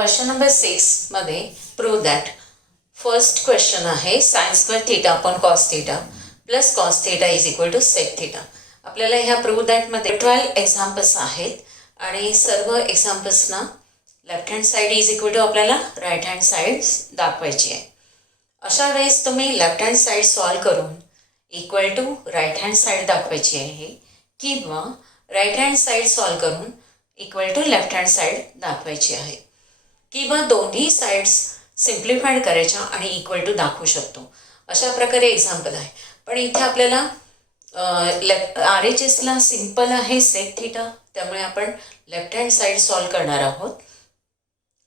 Question number 6 मध्ये prove that first question आहे sine square theta upon cos theta plus cos theta is equal to sec theta. आपल्याला ह्या prove दॅटमध्ये 12 examples आहेत आणि सर्व एक्झाम्पल्सना left hand side is equal to आपल्याला राईट हँड साईड दाखवायची आहे. अशा वेळेस तुम्ही लेफ्ट हँड साईड सॉल्व करून equal to right hand side दाखवायची आहे किंवा राईट हँड साईड सॉल्व करून equal to left hand side दाखवायची आहे किंवा दोन्ही साईड्स सिम्प्लिफाईड करायच्या आणि इक्वल टू दाखवू शकतो. अशा प्रकारे एक्झाम्पल आहे. पण इथे आपल्याला आर एच एसला सिम्पल आहे सेक थीटा, त्यामुळे आपण लेफ्ट हँड साईड सॉल्व करणार आहोत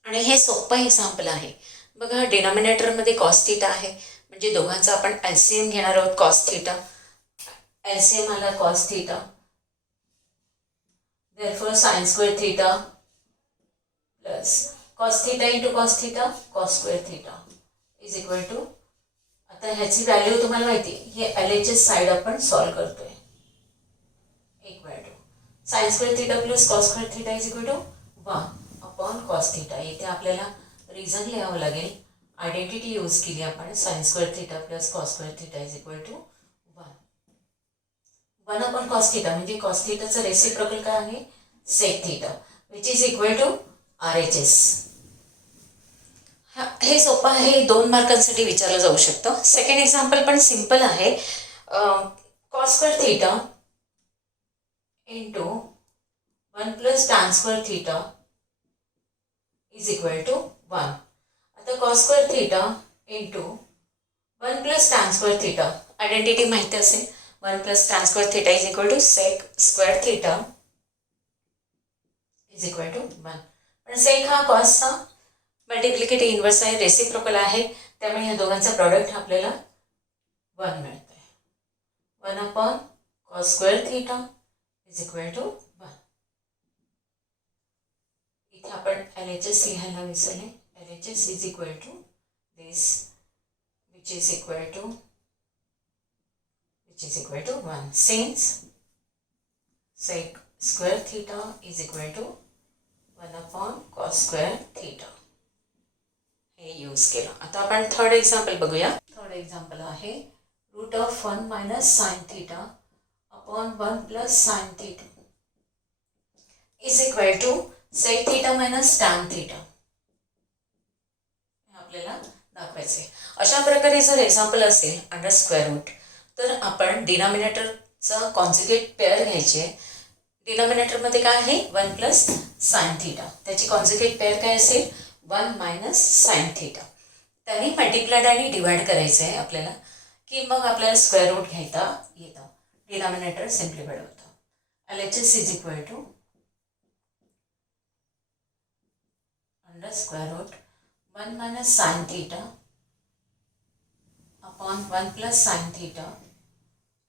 आणि हे सोपं एक्झाम्पल आहे. बघा, डिनॉमिनेटरमध्ये कॉस थीटा आहे म्हणजे दोघांचा आपण एल सी एम घेणार आहोत. Cos theta L C M आला cos theta, therefore sin square theta plus cos theta into cos theta cos square theta is equal to, आता ह्याची व्हॅल्यू तुम्हाला माहिती आहे, हे एल एच एस साईड आपण सॉल्व करतोय, equal to sin square theta plus cos square theta is equal to 1 upon cos theta. इथे आपल्याला रिझन लिहावं लागेल, आयडेंटिटी यूज केली आपण. sin square theta plus cos square theta is equal to 1 upon cos theta म्हणजे cos thetaचं reciprocal काय आहे, sec theta, which is equal to RHS. हे सोपं आहे, 2 मार्कांसाठी विचारलं जाऊ शकतं. सेकंड एक्झाम्पल पण सिम्पल आहे. cos square theta into 1 plus tan square theta is equal to 1. आता cos square theta into 1 plus tan square theta, identity माहिती असेल, 1 plus tan square theta is equal to sec square theta is equal to 1. पण sec हा cosचा multiplicative inverse आहे, reciprocal आहे, त्यामुळे या दोघांचा प्रॉडक्ट आपल्याला 1 मिळतंय. 1 upon cos square theta is equal to 1. इथे आपण LHS लिहायला विसरले. LHS is equal to this, which is equal to 1, since sec square theta is equal to 1 upon cos square theta. हे यूज केलं. आता आपण थर्ड एक्झाम्पल बघूया. Third example आहे root of 1 minus sine theta upon 1 plus sine theta is equal to sec theta minus tan theta. आपल्याला दाखवायचं आहे. अशा प्रकारे जर एक्झाम्पल असेल अंडर स्क्वेअर रूट, तर आपण डिनॉमिनेटरचा कॉन्जुगेट पेअर घ्यायचे. डिनॉमिनेटरमध्ये काय आहे, 1 प्लस साइन थीटा, त्याची कॉन्जुगेट पेअर काय असेल, 1 मायनस साइन थीटा. त्यांनी मल्टिप्लाइड आणि डिवाइड करायचं आहे आपल्याला, की मग आपल्याला स्क्वेअर रूट घ्यायचा येतं. डिनॉमिनेटर सिम्प्लिफाईड होतं. L H S is equal to under square root 1 minus sine theta upon 1 plus sine theta.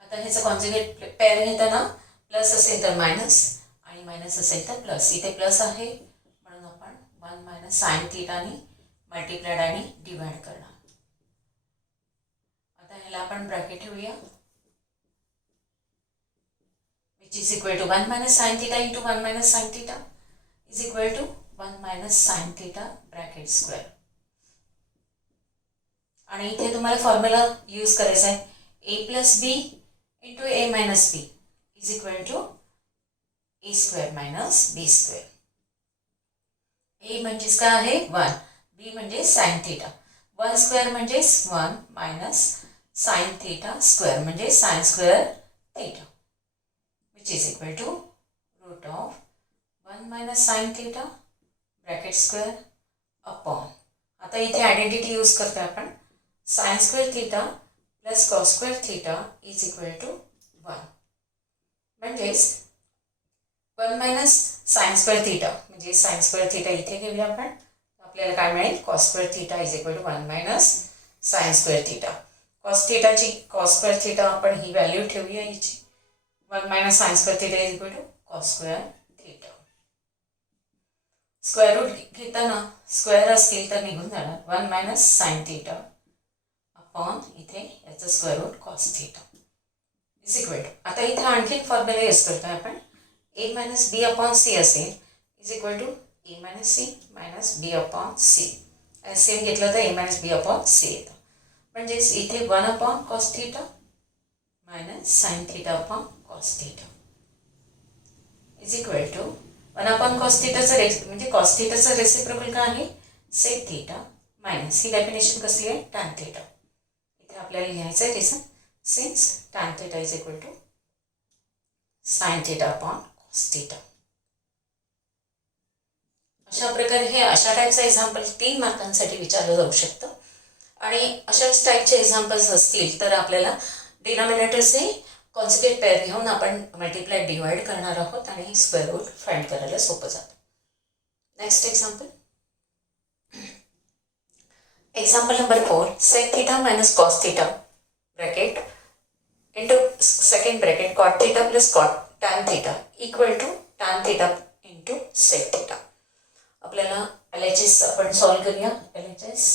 आता ह्याचं कॉन्जुगेट पेअर घेताना प्लस असेल तर मायनस आणि मायनस असेल तर प्लस. इथे प्लस आहे म्हणून आपण 1 मायनस साइन थीटाने मल्टिप्लाइड आणि डिवाइड करणार. आता ह्याला आपण ब्रॅकेट ठेवूया, which is equal to 1 minus sine theta into 1 minus sine theta is equal to 1 minus sine theta bracket square. आणि इथे तुम्हाला फॉर्म्युला यूज करायचा आहे, A plus B into A minus B is equal to A square minus B square. A म्हणजेच काय आहे 1, बी म्हणजे sine theta, 1 square म्हणजे 1 मायनस साइन थीटा स्क्वेअर म्हणजे sine square theta, which is equal to root of 1 minus sine theta bracket square upon, आता इथे identity use करतोय आपण, sine square theta plus cos square theta is equal to 1. म्हणजेच 1 minus sine square theta म्हणजे sine square theta इथे घेऊया आपण, आपल्याला काय मिळेल, cos square theta is equal to 1 minus sine square theta. Cos थीटाची cos square theta आपण ही व्हॅल्यू ठेवूया हिची, 1 minus sine square theta is equal to cos square theta. Square root घेताना स्क्वेअर असतील तर निघून जाणार, 1 मायनस साइन थीटा अपॉन इथे याचं square root cos theta is equal to. आता इथे आणखीन फॉर्म्युला यूज करतोय आपण, A minus B upon C असेल is equal to A minus C minus B upon C. LCM घेतलं तर A minus B upon C येतं. म्हणजेच इथे 1 upon cos theta minus sine theta upon cos theta is equal to 1 upon cos थिटाचं म्हणजे cos थिटाचं reciprocal काय आहे सेक थिटा मायनस ही डेफिनेशन कसली आहे टॅन थिटा. इथे आपल्याला लिहायचं आहे reason since tan theta is equal to sine theta upon cos theta. अशा प्रकारे हे अशा टाईपचं एक्झाम्पल 3 मार्कांसाठी विचारलं जाऊ शकतं. आणि अशाच टाईपचे एक्झाम्पल्स असतील तर आपल्याला डिनॉमिनेटरचे कॉन्जुगेट पेअर घेऊन आपण मल्टिप्लाय डिवाइड करणार आहोत आणि स्क्वेअर रूट फाइंड करायला सोपं जातं. Next example. Example number 4. Sec theta minus cos theta bracket into second bracket cot theta plus cot tan theta equal to tan theta into sec theta. आपल्याला LHS आपण solve करूया. LHS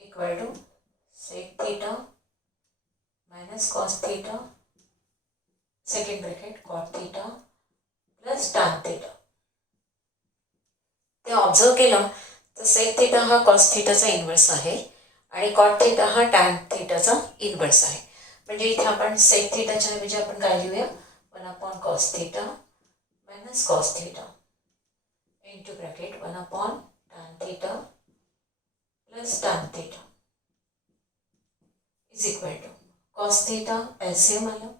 equal to sec theta minus cos theta second bracket cot theta plus tan theta. ते observe केलं तर sec theta हा cos थिटाचा inverse आहे आणि कॉट थिटा हा टॅन थिटाचा इन्व्हर्स आहे. म्हणजे इथे आपण सेक थिटाच्या ऐवजी आपण काय लिहूया 1 upon cos theta minus cos theta into bracket 1 upon tan theta plus tan theta is equal to cos theta LCM आलं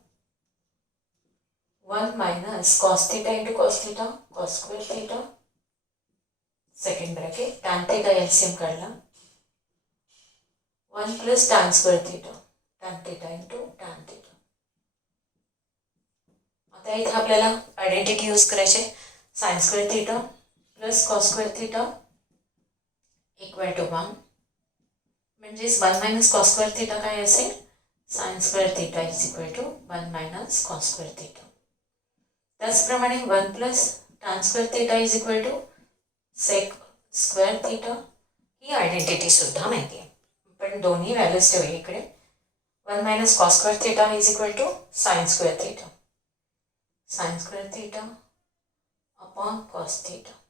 1 minus cos theta into cos theta cos square theta second bracket tan theta LCM काढला 1 plus tan square theta tan theta into tan theta. आता इथे आपल्याला identity use करायचे sine square theta plus cos square theta equal to 1 म्हणजेच 1 minus cos square theta काय असेल sine square theta is equal to 1 minus cos square theta. त्याचप्रमाणे 1 plus tan square theta is equal to sec square theta ही identity सुद्धा माहिती आहे. पण दोन्ही व्हॅल्यूज ठेवूया इकडे 1 minus cos square theta is equal to sine square theta upon cos theta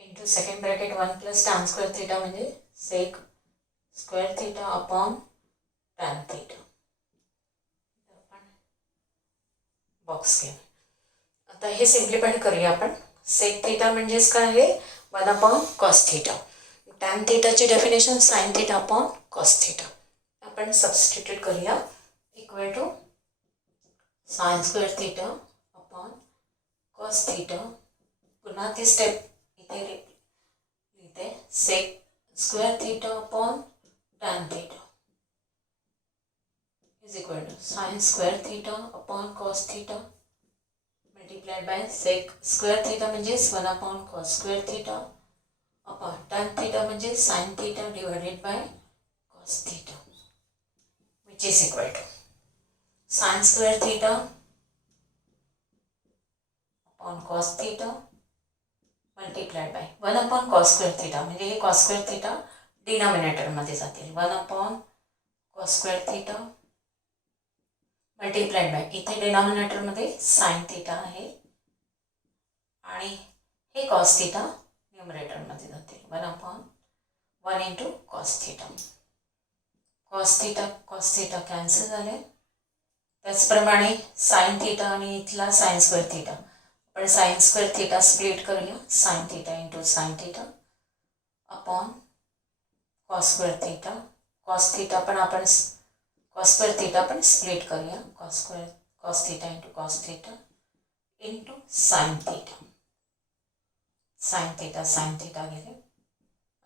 into second bracket 1 plus tan square theta म्हणजे sec square theta upon tan theta. आपण बॉक्स घेऊ. आता हे सिम्प्लिफाय करूया आपण. सेक थिटा म्हणजेच काय आहे 1 अपॉन कॉस थिटा. टॅन थिटाची definition sine theta upon cos theta. आपण सबस्टिट्यूट करूया equal to sine square theta upon cos theta. पुन्हा ती स्टेप इथे लिहिते sec square theta upon tan theta is equal to sine square theta upon cos theta multiplied by sec square theta म्हणजेच 1 upon cos square theta upon tan theta म्हणजे sine theta divided by cos theta which is equal to sine square theta upon cos theta multiplied by 1 upon cos square theta म्हणजे हे cos square theta डिनॉमिनेटरमध्ये जातील 1 upon cos square theta multiplied by इथे डिनॉमिनेटरमध्ये sine theta आहे आणि हे cos theta न्यूमरेटरमध्ये जातील 1 upon 1 into cos theta. Cos theta cancel झाले. त्याचप्रमाणे साइन थिटा आणि इथला साइन स्क्वेअर थिटा आपण साइन स्क्वेअर थिटा स्प्लिट करूया sine theta into sine theta upon cos square theta. Cos theta पण आपण कॉस स्क्वेअर थिटा पण स्प्लिट करूया cos theta into cos theta into sine theta. Sine theta गेले.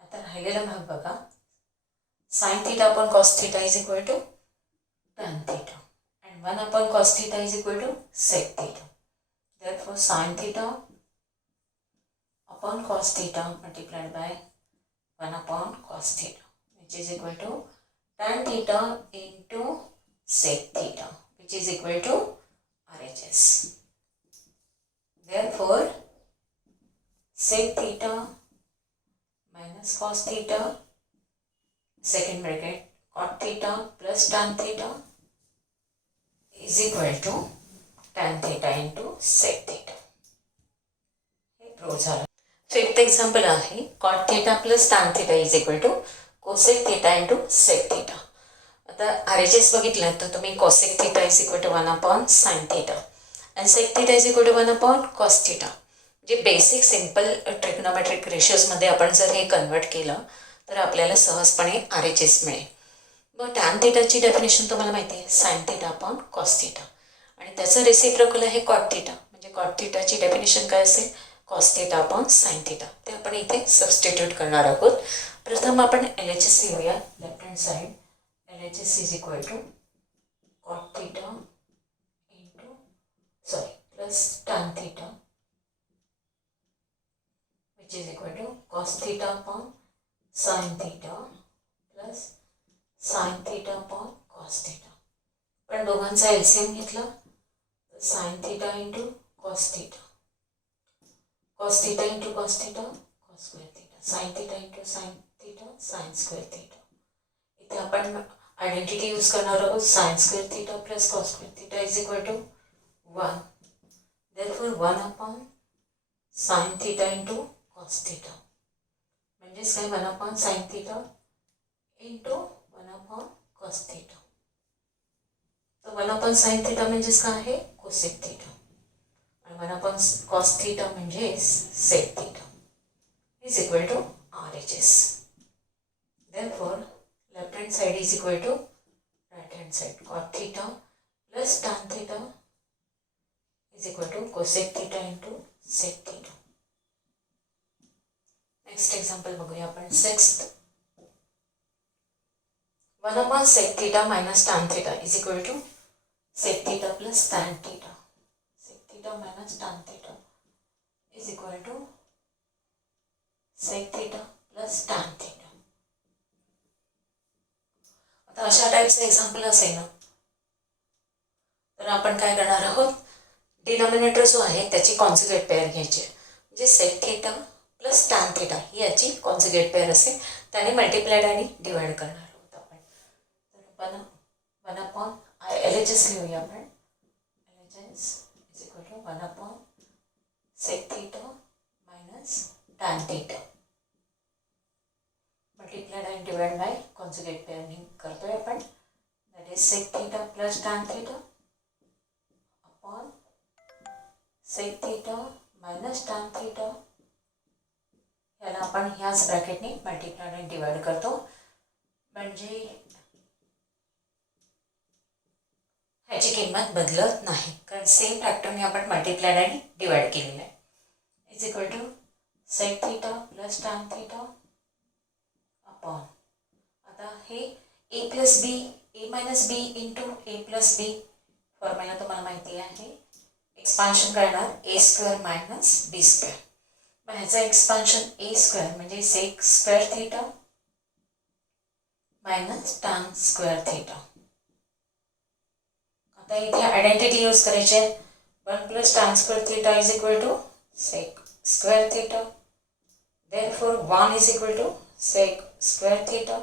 आता राहिलेला भाग बघा sine theta upon cos theta is equal to tan theta and 1 upon cos theta is equal to sec theta. Therefore sin theta upon cos theta multiplied by 1 upon cos theta which is equal to tan theta into sec theta which is equal to RHS. Therefore sec theta minus cos theta second bracket cot theta plus tan theta is equal to tan theta into sec theta. हे prove झालं. Fifth example आहे cot theta plus tan theta is equal to cosec theta into sec theta. आता RHS बघितलं तर तुम्ही cosec theta is equal to 1/sin theta आणि sec theta is equal to 1/cos theta. जे basic simple trigonometric रेशियोजमध्ये आपण जर हे कन्वर्ट केलं तर आपल्याला सहजपणे RHS मिळेल. मग टॅन थिटाची डेफिनेशन तुम्हाला माहिती आहे, sign theta upon cos theta आणि त्याचं रेसिप्रोकल आहे कॉट थिटा. म्हणजे कॉट थिटाची डेफिनेशन काय असेल, cos theta upon sine theta. ते आपण इथे सबस्टिट्यूट करणार आहोत. प्रथम आपण LHS लिहूया. Left hand side LHS is equal to cot theta plus tan theta which is equal to cos theta upon sine theta plus sine theta upon cos theta. पण दोघांचा LCM घेतला तर sine theta into cos theta, cos theta into cos theta, cos square theta, sine theta into sine theta, sine square theta. इथे आपण identity use करणार आहोत. Sine square theta plus cos square theta is equal to 1. Therefore 1/sin theta into cos theta म्हणजेच काय 1/sin theta into 1/cos theta. तर 1/sin theta म्हणजेच काय आहे, कोसेक थिटा आणि 1/cos थिटा म्हणजेच sec theta is equal to RHS. Therefore left hand side is equal to right hand side. Cot theta plus tan theta is equal to cosec theta into sec theta. Next example बघूया आपण. Sixth 1/sec theta minus tan theta is equal to sec theta plus tan theta. Sec theta minus tan theta is equal to sec theta plus tan theta. आता अशा टाइपचं example असेल ना तर आपण काय करणार आहोत, डिनॉमिनेटर जो आहे त्याची कॉन्जुगेट पेअर घ्यायची आहे. म्हणजे sec theta plus tan theta ही याची कॉन्जुगेट पेअर असेल, त्याने मल्टिप्लाइड आणि डिवाइड करणार. 1/LHS लिहूया आपण. LHS is equal to 1/sec theta minus tan theta multiplied आणि डिवाइड बाय कॉन्जुगेट पेअरने करतोय आपण. That is sec theta plus tan theta upon sec theta minus tan theta. याला आपण ह्याच ब्रॅकेटने मल्टिप्लाइड आणि डिवाइड करतो. म्हणजे ह्याची किंमत बदलत नाही कारण सेम फॅक्टरने आपण मल्टिप्लाइड आणि डिवाइड केलेलं आहे. Is equal to sec theta plus tan theta upon, आता हे a plus b a minus b into a plus b formula तुम्हाला माहिती आहे. एक्सपान्शन करणार a square minus B square. मग ह्याचं एक्सपान्शन a स्क्वेअर म्हणजे sec square theta minus tan square theta. आता इथे आयडेंटिटी यूज करायची आहे. 1 plus tan square theta is equal to sec square theta. Therefore 1 is equal to sec square theta.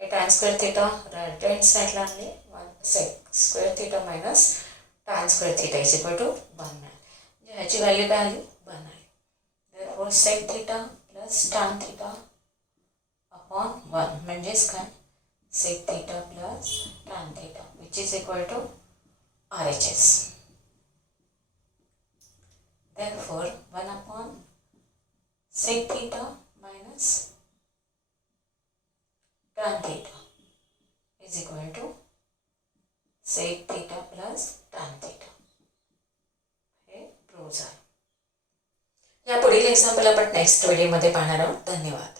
हे tan square theta right hand साईडला आणले. 1 sec square theta minus tan square theta is equal to 1 मिळाले. म्हणजे ह्याची value काय आली, 1 आली. Therefore sec theta plus tan theta upon 1 म्हणजेच काय, sec theta plus tan theta which is equal to RHS. Therefore 1/sec theta minus tan theta is equal to sec theta plus tan theta. हे prove झालं. या पुढील example आपण next व्हिडिओमध्ये पाहणार आहोत. धन्यवाद.